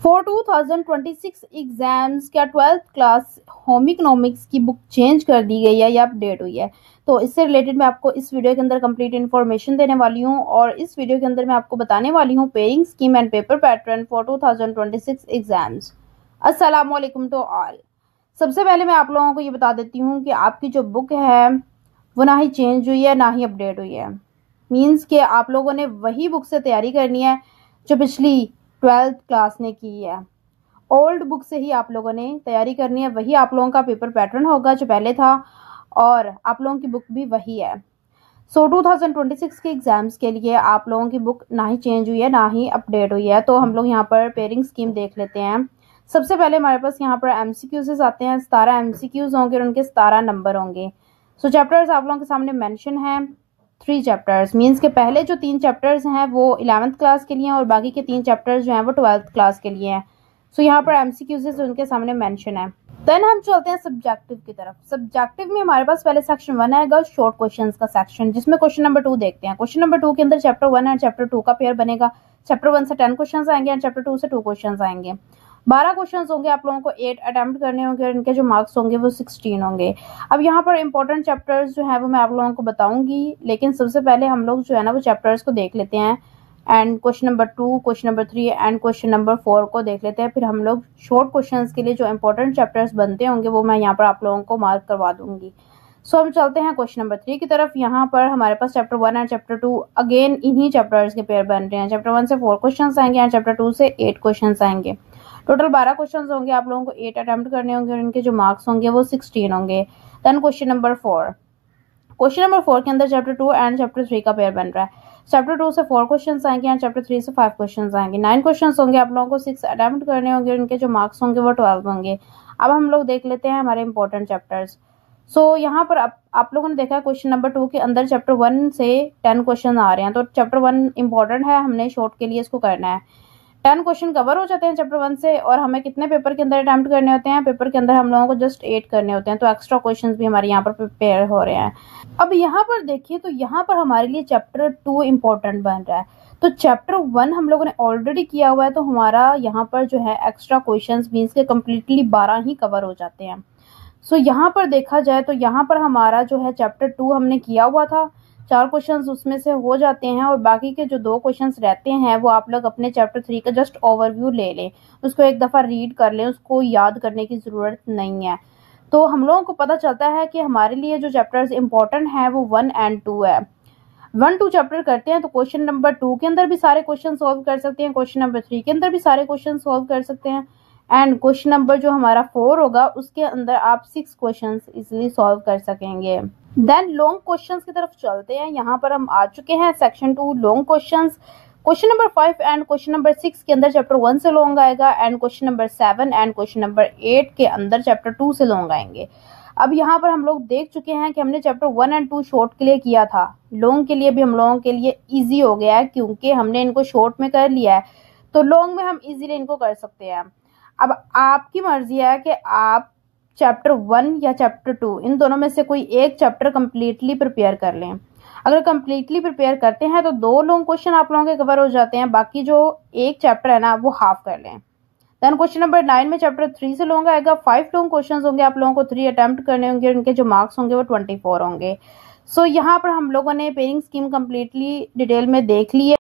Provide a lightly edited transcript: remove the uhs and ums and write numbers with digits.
For 2026 exams क्या 12th class home economics की book change कर दी गई है या अपडेट हुई है। तो इससे रिलेटेड मैं आपको इस वीडियो के अंदर कंप्लीट इन्फॉर्मेशन देने वाली हूँ और इस वीडियो के अंदर मैं आपको बताने वाली हूँ pairing scheme and paper pattern for 2026 exams. अस्सलाम वालेकुम टू ऑल। सबसे पहले मैं आप लोगों को ये बता देती हूँ कि आपकी जो बुक है वो ना ही चेंज हुई है ना ही अपडेट हुई है। मीन्स कि आप लोगों ने वही बुक से तैयारी करनी है जो पिछली 12th क्लास ने की है। ओल्ड बुक से ही आप लोगों ने तैयारी करनी है, वही आप लोगों का पेपर पैटर्न होगा जो पहले था और आप लोगों की बुक भी वही है। सो 2026 के एग्जाम्स के लिए आप लोगों की बुक ना ही चेंज हुई है ना ही अपडेट हुई है। तो हम लोग यहाँ पर पेयरिंग स्कीम देख लेते हैं। सबसे पहले हमारे पास यहाँ पर एमसीक्यूज आते हैं। 17 एमसीक्यूज होंगे और उनके 17 नंबर होंगे। सो चैप्टर्स आप लोगों के सामने मेंशन है। 3 चैप्टर्स मीन्स के पहले जो 3 चैप्टर्स हैं वो 11th क्लास के लिए हैं और बाकी के 3 चैप्टर्स जो हैं वो 12th क्लास के लिए हैं। सो यहाँ पर एमसीक्यूज उनके सामने मेंशन है। देन हम चलते हैं सब्जेक्टिव की तरफ। सब्जेक्टिव में हमारे पास पहले सेक्शन 1 आएगा, शॉर्ट क्वेश्चंस का सेक्शन, जिसमें क्वेश्चन नंबर 2 देखते हैं। क्वेश्चन नंबर 2 के अंदर चैप्टर 1 एंड चैप्टर 2 का पेयर बनेगा। चैप्टर 1 से 10 क्वेश्चंस आएंगे एंड चैप्टर 2 से 2 क्वेश्चंस आएंगे। 12 क्वेश्चंस होंगे, आप लोगों को 8 अटेम्प्ट करने होंगे और इनके जो मार्क्स होंगे वो 16 होंगे। अब यहाँ पर इंपॉर्टेंट चैप्टर्स जो है वो मैं आप लोगों को बताऊंगी, लेकिन सबसे पहले हम लोग जो है ना वो चैप्टर्स को देख लेते हैं and question number 2, question number 3 and question number 4 को देख लेते हैं। फिर हम लोग शॉर्ट क्वेश्चंस के लिए जो इंपॉर्टेंट चैप्टर्स बनते होंगे वो मैं यहाँ पर आप लोगों को मार्क करवा दूंगी। सो हम चलते हैं क्वेश्चन नंबर 3 की तरफ। यहाँ पर हमारे पास चैप्टर 1 एंड चैप्टर 2 अगेन इन्हीं चैप्टर्स के पेयर बन रहे हैं। चैप्टर 1 से 4 क्वेश्चंस आएंगे एंड चैप्टर 2 से 8 क्वेश्चंस आएंगे। टोटल 12 क्वेश्चंस होंगे, आप लोगों को 8 अटेम्प्ट करने होंगे और इनके जो मार्क्स होंगे वो 16 होंगे। Then question number 4। Question number 4 के अंदर चैप्टर 2 एंड चैप्टर 3 का पेयर बन रहा है। चैप्टर 2 से 4 क्वेश्चंस आएंगे एंड चैप्टर 3 से 5 क्वेश्चंस आएंगे। 9 क्वेश्चंस होंगे, आप लोगों को 6 अटेम्प्ट करने होंगे और इनके जो मार्क्स होंगे वो 12 होंगे। अब हम लोग देख लेते हैं हमारे इंपॉर्टेंट चैप्टर्स। सो यहाँ पर आप लोगों ने देखा क्वेश्चन नंबर 2 के अंदर चैप्टर 1 से 10 क्वेश्चन आ रहे हैं। तो चैप्टर 1 इंपॉर्टेंट है, हमने शॉर्ट के लिए इसको करना है। 10 क्वेश्चन कवर हो जाते हैं चैप्टर 1 से और हमें कितने पेपर के अंदर अटेम्प्ट करने होते हैं? पेपर के अंदर हम लोगों को जस्ट 8 करने होते हैं। तो एक्स्ट्रा क्वेश्चंस भी हमारे यहाँ पर प्रिपेयर हो रहे हैं। अब यहाँ पर देखिए तो यहाँ पर हमारे लिए चैप्टर 2 इम्पोर्टेंट बन रहा है। तो चैप्टर 1 हम लोगों ने ऑलरेडी किया हुआ है, तो हमारा यहाँ पर जो है एक्स्ट्रा क्वेश्चंस मीन्स के कम्प्लीटली 12 ही कवर हो जाते हैं। सो यहाँ पर देखा जाए तो यहाँ पर हमारा जो है चैप्टर 2 हमने किया हुआ था, 4 क्वेश्चंस उसमें से हो जाते हैं और बाकी के जो 2 क्वेश्चंस रहते हैं वो आप लोग अपने चैप्टर 3 का जस्ट ओवरव्यू ले लें, उसको एक दफ़ा रीड कर लें, उसको याद करने की ज़रूरत नहीं है। तो हम लोगों को पता चलता है कि हमारे लिए जो चैप्टर्स इंपॉर्टेंट हैं वो 1 एंड 2 है। 1-2 चैप्टर करते हैं तो क्वेश्चन नंबर 2 के अंदर भी सारे क्वेश्चन सॉल्व कर सकते हैं, क्वेश्चन नंबर 3 के अंदर भी सारे क्वेश्चन सॉल्व कर सकते हैं एंड क्वेश्चन नंबर जो हमारा 4 होगा उसके अंदर आप 6 क्वेश्चंस इजीली सॉल्व कर सकेंगे। देन लॉन्ग क्वेश्चंस की तरफ चलते हैं। यहाँ पर हम आ चुके हैं section 2 long questions. Question number 5 and question number 6 के अंदर चैप्टर 1 से लॉन्ग आएगा and question number 7 and question number 8 के अंदर चैप्टर 2 से लॉन्ग आएंगे। अब यहाँ पर हम लोग देख चुके हैं कि हमने चैप्टर 1 एंड 2 शॉर्ट के लिए किया था, लॉन्ग के लिए भी हम लोगों के लिए इजी हो गया है क्योंकि हमने इनको शॉर्ट में कर लिया है। तो लॉन्ग में हम इजीली इनको कर सकते हैं। अब आपकी मर्जी है कि आप चैप्टर 1 या चैप्टर 2 इन दोनों में से कोई एक चैप्टर कंप्लीटली प्रिपेयर कर लें। अगर कंप्लीटली प्रिपेयर करते हैं तो 2 लॉन्ग क्वेश्चन आप लोगों के कवर हो जाते हैं, बाकी जो एक चैप्टर है ना वो हाफ कर लें। देन क्वेश्चन नंबर 9 में चैप्टर 3 से लॉन्ग आएगा। 5 लॉन्ग क्वेश्चंस होंगे, आप लोगों को 3 अटेम्प्ट करने होंगे, उनके जो मार्क्स होंगे वो 24 होंगे। सो यहाँ पर हम लोगों ने पेयरिंग स्कीम कम्प्लीटली डिटेल में देख ली है।